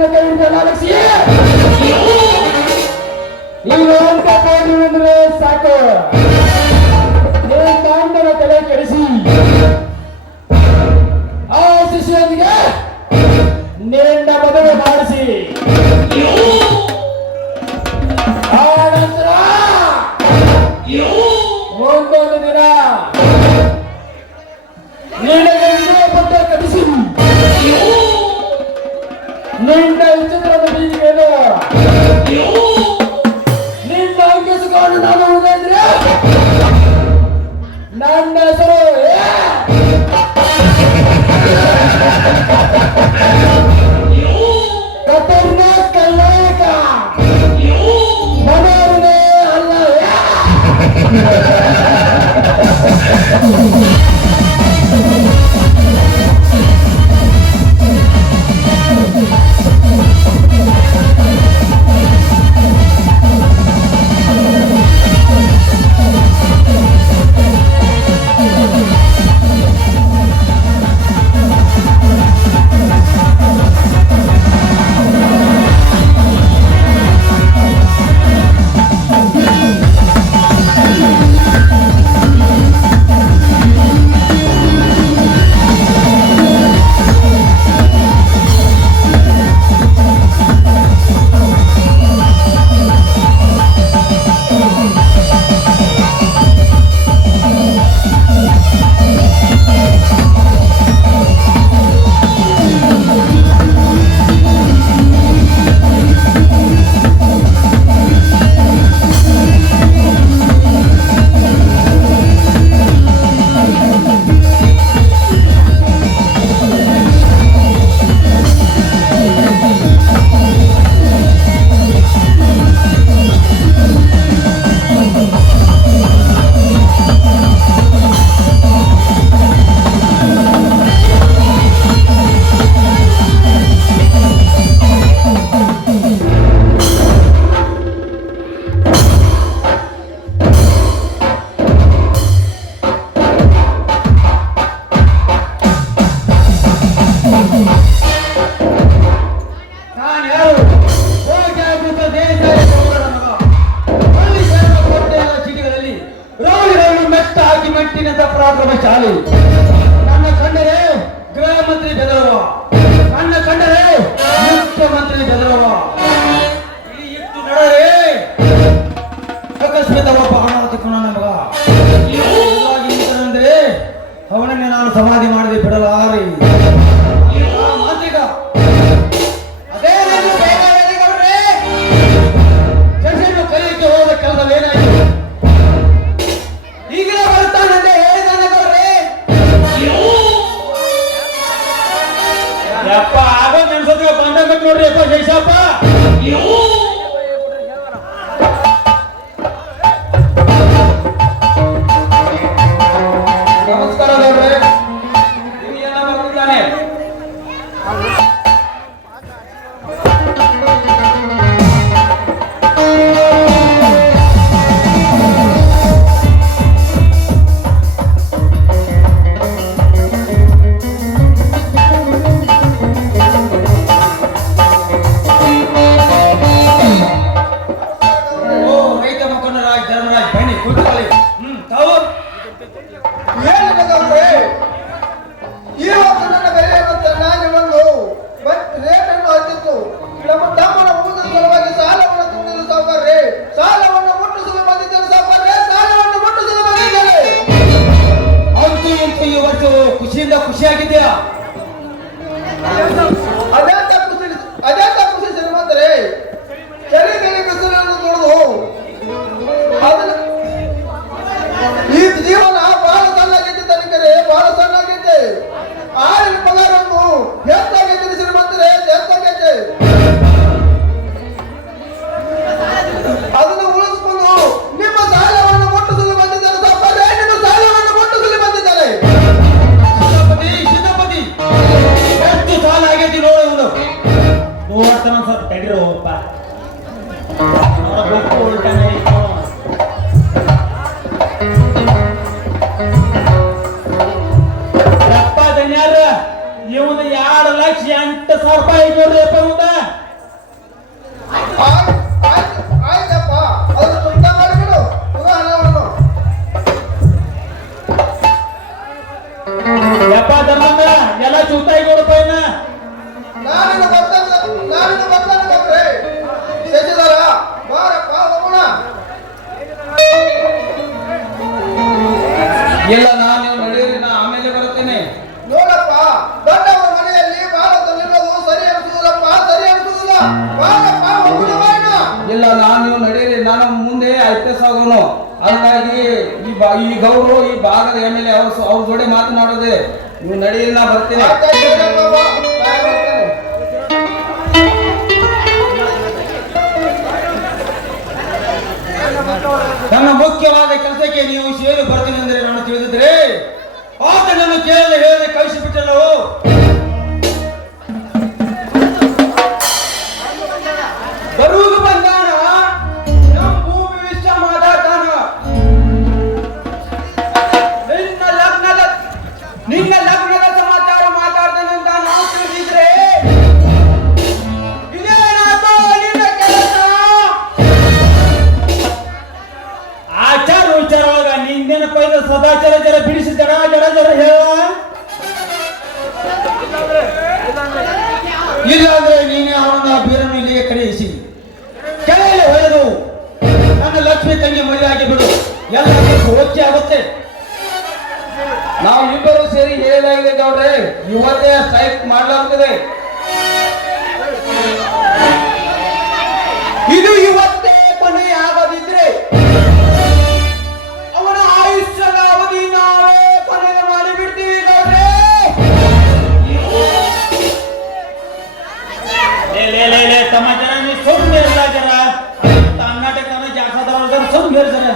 ನನ್ನ ಕೈ ಹಿಡಿದ ಅಲಕ್ಷಿ ಈಗ ಅಂತ ಕೋಟಿ ಅಂದ್ರೆ ಸಾಕು. ನೀನ್ ತಾಂಡನ ತಲೆ ಕೆಡಿಸಿ ಆ ಶಿಷ್ಯನಿಗೆ ನಿನ್ನ ಮದುವೆ ಮಾಡಿಸಿ ಆ ನಂತರ ಒಂದೊಂದು ದಿನ ನಿನಗೆ ಪಟ್ಟ ಕಲಿಸಿ ನಿನ್ನ ವಿಚಿತ್ರದ ಬೀದಿಗೆನು ನಿನ್ನ ಅಂಕಿಸಿಕೊಂಡು ನಾನು ಹೋಗಿದ್ರೆ ನನ್ನ ಹೆಸರು ಖತರ್ನಾಕ್ ಕಲ್ಲಾಯಕ ಮನೋರನೇ ಅಲ್ಲ. ಪರಾಕ್ರಮಶಾಲಿ. ನನ್ನ ಕಂಡರೆ ಗೃಹ ಮಂತ್ರಿ ಬೆದರವ, ನನ್ನ ಕಂಡರೆ ಮುಖ್ಯಮಂತ್ರಿ ಬೆದರವ. ಇತ್ತು ನಡರೆ ಅಕಸ್ಮಾತ್ ಒಬ್ಬ ಹಣಾತಿಕೋಣ ನಮಗ ಅಂದ್ರೆ ಅವನನ್ನೇ ನಾನು ಸಮಾಧಿ ಮಾಡದೆ ಬಿಡಲಾರೆ. ಮಾಂತ್ರಿಕ ಅದೇ ಜನರನ್ನು ಕಲಿಯಕ್ಕೆ ಹೋದ ಕೆಲಸವೇನಾಯಿತು? ಈಗಲೇ ಬರ್ತಾನಂತೆ ಹೇಳಿದಾನೆ ಗೌಡ್ರೆ. ಯಪ್ಪ ಆಗೋ ನೆನ್ಸೋದಿಗೆ ಬಂದಾಗ ನೋಡ್ರಿ ಯಪ್ಪ ಶೇಷಪ್ಪ. ನಮಸ್ಕಾರ ಗೌಡ್ರೆ. ನೀವು ಏನ ಬರ್ತಿದ್ದಾನೆ? 2,08,000 ರೂಪಾಯಿ ನೋಡ್ರಿಪ್ಪ ಊಟ. ಆಯ್ತಪ್ಪ, ಅದು ಸುತ್ತ ಮಾಡಿಬಿಡು ಹಣವನ್ನು. ಯಪ್ಪ ಧರ್ಮಂಗ ಎಲ್ಲ ಚೂತಾಯಿ ನೋಡಪ್ಪ. ನಾನಿನ್ನು ಬರ್ತಾನೆ ಶಶಿಧರ, ಬಾರಪ್ಪ ಹೋಗೋಣ. ಇಲ್ಲ ನಾನು ನಡೆಯಿರಿ, ನಾ ಆಮೇಲೆ ಬರುತ್ತೇನೆ. ನೋಡಪ್ಪ, ದೊಡ್ಡವರ ಮನೆಯಲ್ಲಿ ಭಾರತದಲ್ಲಿರೋದು ಸರಿ ಅನಿಸುವುದಪ್ಪ, ಸರಿ ಅನಿಸುವುದಿಲ್ಲ. ಬಾರಪ್ಪ ಹೋಗೋಣ, ಬಾರೋಣ. ಇಲ್ಲ ನಾನು ನಡೆಯಿರಿ, ನಾನು ಮುಂದೆ IPS ಆಗೋನು. ಹಾಗಾಗಿ ಈ ಗೌರವ ಈ ಭಾಗದ MLA ಅವ್ರ ಜೋಡಿ ಮಾತನಾಡೋದೆ. ನೀವು ನಡೆಯಿರಿ, ನಾ ಬರ್ತೀನಿ. ನನ್ನ ಮುಖ್ಯವಾದ ಕೆಲಸಕ್ಕೆ ನೀವು ಸೇರಿ ಬರ್ತೀನಿ ಅಂದರೆ ನಾನು ತಿಳಿದಿದ್ರೆ ಆತ ನನ್ನ ಕೇಳಲು ಹೇಳಿ ಕಳಿಸಿಬಿಟ್ಟಲ್ಲವೋ. ಬರುವುದು ಬಂದಾನ, ನಮ್ಮ ಭೂಮಿ ವಿಷಯ ಮಾತಾಡ್ತಾನ. ನಿನ್ನ ಲಗ್ನದ ಸಮಾಚಾರ ಮಾತಾಡ್ತಾನೆ ಅಂತ ನಾವು ತಿಳಿದಿದ್ರೆ ಇದೇನಾಯ್ತು ನಿನ್ನ ಕೆಲಸ? ಆಚಾರ ವಿಚಾರವಾಗ ನಿಂದೇನ ಪೈದ ಸದಾಚಾರ ಜರ ಬಿಡಿಸಿ ಜಡ ಹೇಳ. ಇಲ್ಲಾಂದ್ರೆ ನೀನೇ ಅವನ ಬೀರನ್ನು ಇಲ್ಲಿಗೆ ಕರೆಯಿಸಿ ಕೆಳಗೆ ಹೊಡೆದು ನನ್ನ ಲಕ್ಷ್ಮಿ ತಂಗಿ ಮದುವೆಯಾಗಿ ಬಿಡು, ಎಲ್ಲ ಓಕೆ ಆಗುತ್ತೆ. ನಾವು ಇಬ್ಬರು ಸೇರಿ ಹೇಳಲಾಗಿದೆ ಗೌಡ್ರೆ, ಇವತ್ತೇ ಸ್ಟ್ರೈಕ್ ಮಾಡಲಾಗುತ್ತದೆ. ಇದು ಇವತ್ತೇ ಕೊನೆ ಆಗದಿದ್ರೆ ಅವನ ಆಯುಷ್ಯದ ಅವಧಿ ನಾವೇ ಕೊನೆಗೆ ಮಾಡಿಬಿಡ್ತೀವಿ ಗೌಡ್ರೆ. ತಮ್ಮ ಜನ ನೀವು ಸುಮ್ಮನೆ ಇರ್ಲ ಜನ ಕರ್ನಾಟಕ ಜಾಸ್ತಿ ಸುಮ್ಮನೆ ಜನ.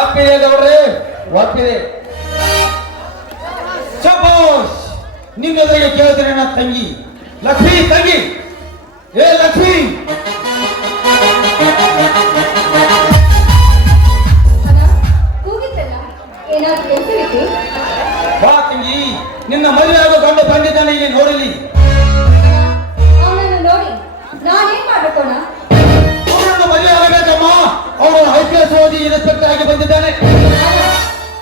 ಒಪ್ಪಿದೆ ಗೌಡ್ರೆ, ಒಪ್ಪಿದೆ. ಸಪೋಸ್ ನಿನ್ನೆದುರಿಗೆ ಕೇಳಿದ್ರೆ ನನ್ನ ತಂಗಿ ಲಕ್ಷ್ಮಿ, ತಂಗಿ ಏ ಲಕ್ಷ್ಮಿ, ಬಾ ತಂಗಿ, ನಿನ್ನ ಮದುವೆ ಆಗೋ ಗಂಡು ಬಂದಿದ್ದಾನೆ ಇಲ್ಲಿ ನೋಡಲಿ. ಅವನನ್ನು ನೋಡಿ ನಾನೇನ್ ಮಾಡ್ಬೇಕೋಣ? ಅವನನ್ನು ಮದುವೆ ಆಗಬೇಕಮ್ಮ. ಅವನು IPS ಓದಿ ಇನ್ಸ್ಪೆಕ್ಟರ್ ಆಗಿ ಬಂದಿದ್ದಾನೆ.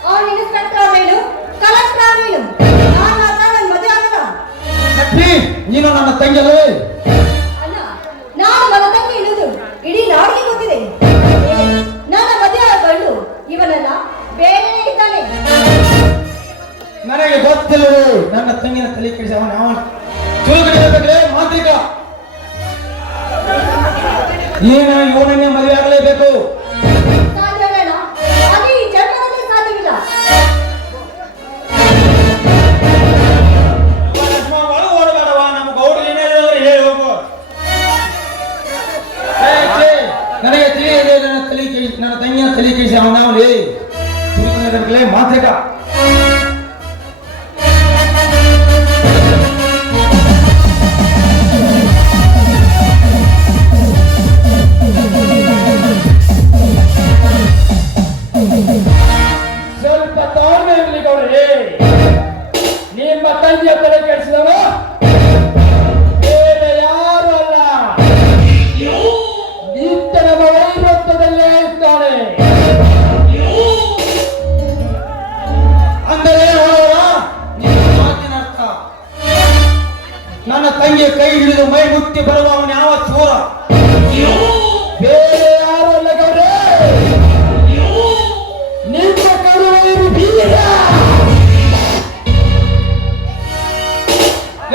ಅವನು ಇನ್ಸ್ಪೆಕ್ಟರ್ ಆವೇನು, ಕಲೆಕ್ಟರ್ ಆವೇನು, ನಾನು ಮಾತ್ರ ನನ್ನ ಮದುವೆ ಆಗಲ್ಲ. ಲಕ್ಷ್ಮಿ, ನೀನು ನನ್ನ ತಂಗಿ ಅಲ್ಲವೇ? ಅಲ್ಲ, ನಾನು ನನ್ನ ತಂಗಿ ಇರುವುದು ಇಡೀ ನಾಡಿಗೆ ಗೊತ್ತಿದೆ. ನನ್ನ ಮದುವೆ ಆದ ಗಂಡು ಇವನಲ್ಲ, ಬೇರೆನೇ ಇದ್ದಾನೆ. ನನಗೆ ಗೊತ್ತಿಲ್ಲವೇ ನನ್ನ ತಂಗಿನ ತಲೆ ಕೆಡಿಸಿ ಅವನ ಚುರುಕಡೆ ಮಾಂತ್ರಿಕ. ನೀನು ಇವನನ್ನೇ ಮದುವೆ ಆಗಲೇಬೇಕು. ಸಾಧ್ಯವೇನ? ಅದು ಈ ಜನ್ಮದಲ್ಲಿ ಸಾಧ್ಯವಿಲ್ಲ. ಓಡಬೇಡವ, ನಮ್ಮ ಗೌಡ್ರು ಏನಾದ್ರು ಹೇಳಿ ಹೋಗು. ನನಗೆ ತಿಳಿಯದೆ ನನ್ನ ತಂಗಿಯ ತಲೆ ಕೆಡಿಸಿ ಅವನ ಮಾಂತ್ರಿಕ. ಸ್ವಲ್ಪ ತಾಳ್ಮೆ ಇರಲಿ ಗೌಡ್ರೆ. ನಿಮ್ಮ ತಂಗಿಯ ತಲೆ ಕೆಡಿಸಿದವ ಬೇರೆ ಯಾರು ಅಲ್ಲ, ನಿತ್ಯನ ವೈರತ್ವದಲ್ಲೇ ಇರ್ತಾನೆ. ಅಂದರೆ ನಿಮ್ಮ ಮಾತಿನ ಅರ್ಥ ನನ್ನ ತಂಗಿಯ ಕೈ ಹಿಡಿದು ಮೈ ಮುಟ್ಟಿ ಬರುವ ಅವನ ಯಾವ ಚೋರ ಬೇರೆ ಯಾರು ಅಲ್ಲ ಗೌಡ್ರೆ, ನಿಮ್ಮ ಕರುವೈರು ಬೀರ.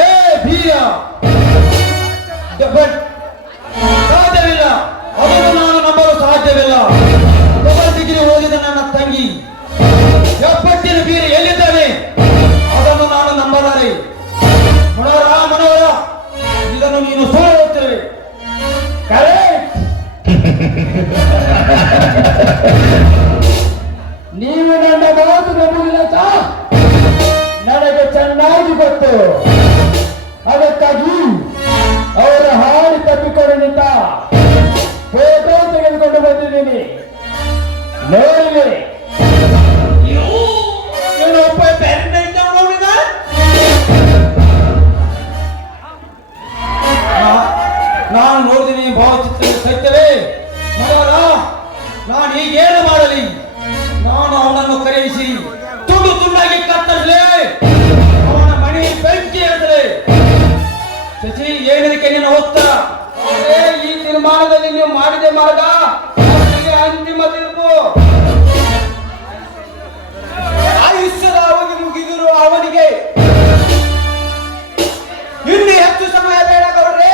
ಏ ಬೀರ, ಬಟ್ ಸಾಧ್ಯವಿಲ್ಲ, ಅದನ್ನು ನಾನು ನಂಬಲು ಸಾಧ್ಯವಿಲ್ಲ. ಡಬಲ್ ಡಿಗ್ರಿ ಓದಿದ ನನ್ನ ತಂಗಿ ಎಪ್ಪಟ್ಟಿನ ಬೀರ ಎಲ್ಲಿದ್ದಾನೆ, ಅದನ್ನು ನಾನು ನಂಬಲಾರೆ. ಮನೋರ ಇದನ್ನು ನೀನು ಸುಳ್ಳು ಹೇಳ್ತೇವೆ. ಕರೆಕ್ಟ್. ಮಾರ್ಗ ಅವನಿಗೆ ಅಂತಿಮ ತೀರ್ಪು. ಆಯುಷ್ಯದ ಅವಧಿ ಮುಗಿದರೂ ಅವನಿಗೆ ಇನ್ನು ಹೆಚ್ಚು ಸಮಯ ಬೇಡ ಗೌಡ್ರೆ.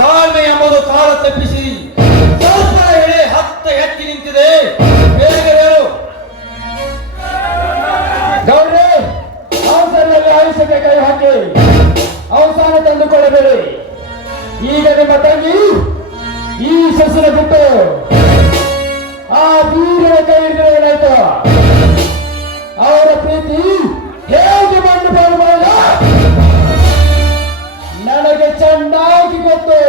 ತಾಳ್ಮೆ ಎಂಬುದು ಕಾಲ ತಪ್ಪಿಸಿ ಸ್ವಲ್ಪ ಎಳೆ ಹತ್ತ ಎತ್ತಿ ನಿಂತಿದೆ. ಬೇಗ ಹೇಳು ಗೌಡ್ರೆ, ಅವಸರದಲ್ಲಿ ಆಯುಷ್ಯಕ್ಕೆ ಕೈ ಹಾಕಿ ಅವಸಾನ ತಂದುಕೊಳ್ಳಬೇಡಿ. ಈಗ ನಿಮ್ಮ ತಂಗಿ ಈ ಸಸಿನ ಬಿಟ್ಟು ಆ ವೀರನ ಕೈ ಹಿಡಿದ್ರೆ ಏನಾಯ್ತು? ಅವರ ಪ್ರೀತಿ ಹೇಗೆ ಮಣ್ಣು ಪಾಲು ಮಾಡಿದ ನನಗೆ ಚೆನ್ನಾಗಿ ಗೊತ್ತು.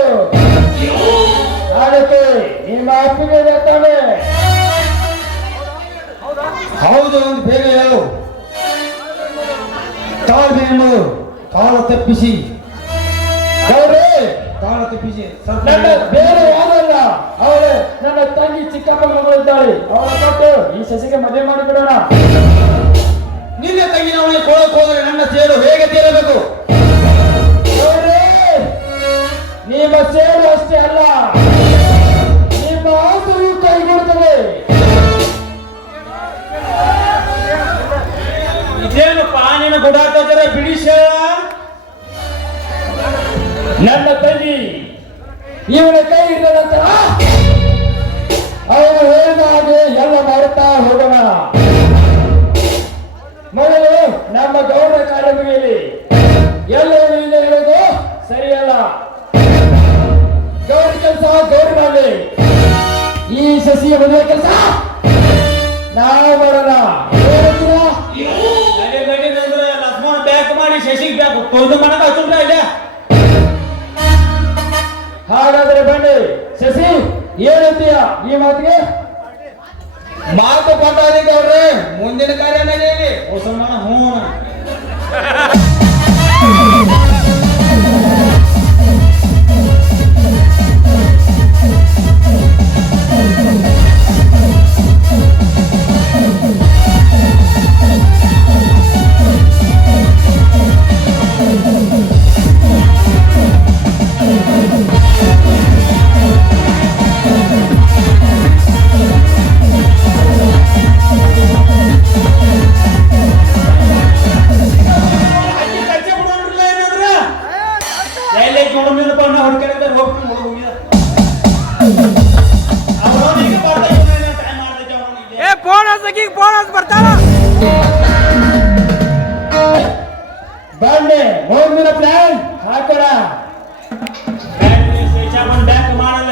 ಅದಕ್ಕೆ ನಿಮ್ಮ ಅಪ್ಪಿಗೆ ಇರ್ತಾನೆ. ಹೌದು ಎಂದು ಬೇಗ ಹೇಳು. ತಾಳ್ಮೆ ಎಂಬುದು ಕಾಲ ತಪ್ಪಿಸಿ ಗೌಡ್ರೆ, ಕಾಲ ತಪ್ಪಿಸಿ ಸ್ವಲ್ಪ ನನ್ನ ಬೇರೆ ಯಾರಲ್ಲ, ಅವಳೇ ನನ್ನ ತಂಗಿ ಚಿಕ್ಕಪ್ಪ ಮಗಳಿದ್ದಾಳೆ. ಅವಳ ಕೊಟ್ಟು ಈ ಸಸಿಗೆ ಮದುವೆ ಮಾಡಿಬಿಡೋಣ. ನಿನ್ನ ತಂಗಿನವನಿಗೆ ಕೊಳಕ್ ಹೋದರೆ ನನ್ನ ಸೇಡು ಹೇಗೆ ತೀರಬೇಕು? ಗೌಡ್ರೆ, ನಿಮ್ಮ ಸೇಡು ಅಷ್ಟೇ ಅಲ್ಲ, ನಿಮ್ಮ ಆಸೆಯೂ ಕೈಗೂಡುತ್ತದೆ. ಇದೇನು ಪಾನಿನ ಗುಡಾಟದರ ಬಿಡಿಸ. ನನ್ನ ತಂಗಿ ಇವನ ಕೈ ಹಿಡಿದ ನಂತರ ಅವನು ಹೇಳಿದ ಹಾಗೆ ಎಲ್ಲ ಮಾಡುತ್ತಾ ಹೋಗೋಣ. ಮೊದಲು ನಮ್ಮ ಗೌಡ ಕಾರ್ಯ ಮುಗಿಯಲಿ. ಎಲ್ಲವೂ ಇಲ್ಲ ಹೇಳೋದು ಸರಿಯಲ್ಲ. ಗೌರಿ ಕೆಲಸ ಗೌರಿ ಮಾಡಲಿ, ಈ ಸಸಿಯ ಮದುವೆ ಕೆಲಸ ನಾವು ಮಾಡೋಣ. ಏನಂತೀರಾ? ಲಕ್ಷ್ಮಣ ಬ್ಯಾಕ್ ಮಾಡಿ ಶಶಿಗೆ ಬ್ಯಾಕ್ ಕೊಯ್ದು ಮಾಡಕ ಹಚ್ಚುಂಟ ಇಲ್ಲ. ಹಾಗಾದ್ರೆ ಬನ್ನಿ. ಶಶಿ, ಏನಂತೀಯ ಈ ಮಾತಿಗೆ? ಮಾತು ಕೊಂಡಾದಿ ಗೌಡ್ರೆ, ಮುಂದಿನ ಕಾರ್ಯ ನಡೆಯಲಿ. ಹೊಸಮನ ಹ್ಞೂ. ಬನ್ನಿ, ಮುಂದಿನ ಪ್ಲಾನ್ ಹಾಕೋಣ. ಬ್ಯಾಕ್ ಮಾಡಲ್ಲ